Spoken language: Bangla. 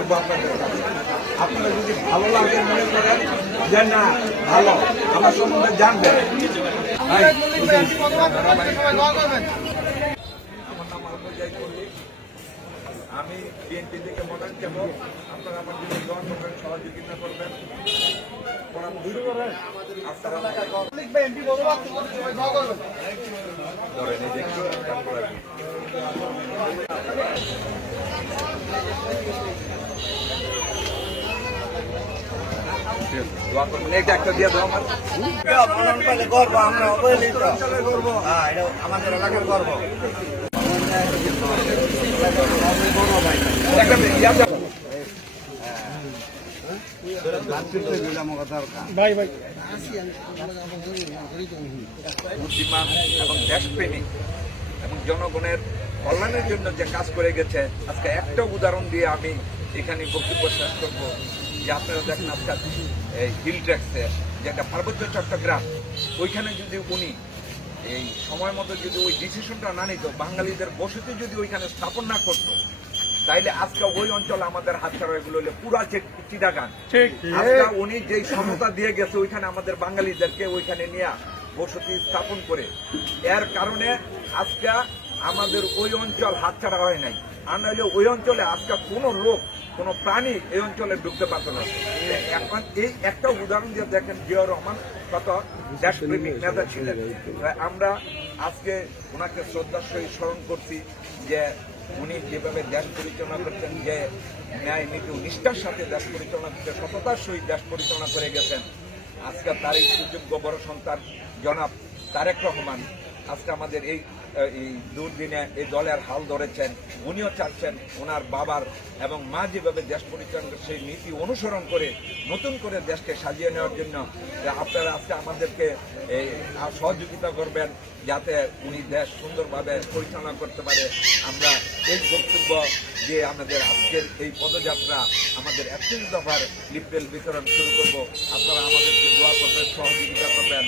রাখবো আপনাদের কাছে। আপনারা যদি ভালো লাগে মনে করেন যে না ভালো আমার সম্বন্ধে জানবেন। আমার নাম আলমজাই মল্লিক, আমি বিএনপি থেকে মডার্ন কেবল। আপনারা আমার জন্য দোয়া করবেন, সহযোগিতা করবেন, পরামর্শ করবেন। ধরেন এই দেখি দোয়া করবেন। এইটা একটা দিয়ে দাও আমার গর্ব, আমরা অবহেলিত গর্ব, এটা আমাদের এলাকার গর্ব। বুদ্ধিমান এবং দেশপ্রেমিক এবং জনগণের কল্যাণের জন্য যে কাজ করে গেছে, আজকে একটা উদাহরণ দিয়ে আমি এখানে বক্তব্য শেষ করবো। যে আপনারা দেখেন আজকাল এই হিল ট্যাক্সে যেটা পার্বত্য চট্টগ্রাম, ওইখানে যদি উনি এই সময় মতো যদি ওই ডিসিশনটা না নিত, বাঙালিদের বসতি যদি ওইখানে স্থাপন না করতো, তাইলে আজকে ওই অঞ্চলে আমাদের হাতছাড়া এগুলো হলে পুরা চিটাগান। আজকে উনি যেই সমতা দিয়ে গেছে ওইখানে আমাদের বাঙালিদেরকে ওইখানে নিয়ে বসতি স্থাপন করে, এর কারণে আজকে আমাদের ওই অঞ্চল হাতছাড়া হয় নাই। আর নাহলে ওই অঞ্চলে আজকে কোনো লোক কোনো প্রাণী এই অঞ্চলে ঢুকতে পারত না। এখন এই একটা উদাহরণ দিয়ে দেখেন, জিয়াউর রহমান কত দেশপ্রেমিক নেতা ছিলেন। আমরা আজকে ওনাকে শ্রদ্ধার সহিত স্মরণ করছি যে উনি যেভাবে দেশ পরিচালনা করছেন, যে ন্যায় নীতি নিষ্ঠার সাথে দেশ পরিচালনা করতে সততার সহিত দেশ পরিচালনা করে গেছেন। আজকে তার এই সুযোগ্য বড় সন্তান জনাব তারেক রহমান আজকে আমাদের এই দুর্দিনে এই দলের হাল ধরেছেন। উনিও চাচ্ছেন ওনার বাবার এবং মা যেভাবে দেশ পরিচালনা সেই নীতি অনুসরণ করে নতুন করে দেশকে সাজিয়ে নেওয়ার জন্য আপনারা আজকে আমাদেরকে সহযোগিতা করবেন, যাতে উনি দেশ সুন্দরভাবে পরিচালনা করতে পারে। আমরা এই বক্তব্য যে আমাদের আজকের এই পদযাত্রা, আমাদের 31 দফার লিফলেট বিতরণ শুরু করব। আপনারা আমাদেরকে দোয়া করবেন, সহযোগিতা করবেন।